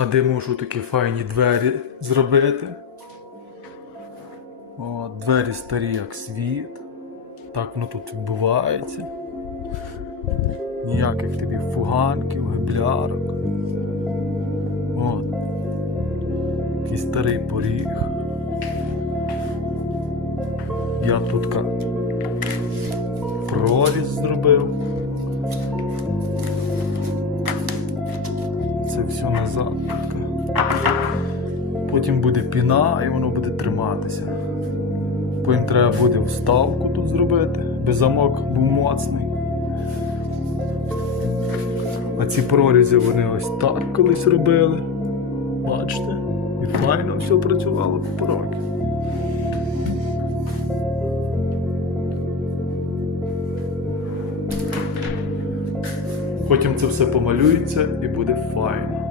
А де можу такі файні двері зробити? О, двері старі як світ. Так воно тут відбувається. Ніяких тобі фуганків, геблярок. От. Якийсь старий поріг. Я тут проріз зробив. Все назад. Потім буде піна і воно буде триматися. Потім треба буде вставку тут зробити, бо замок був моцний. А ці прорізи вони ось так колись робили. Бачите? І файно все працювало по років. Потім це все помалюється і буде файно.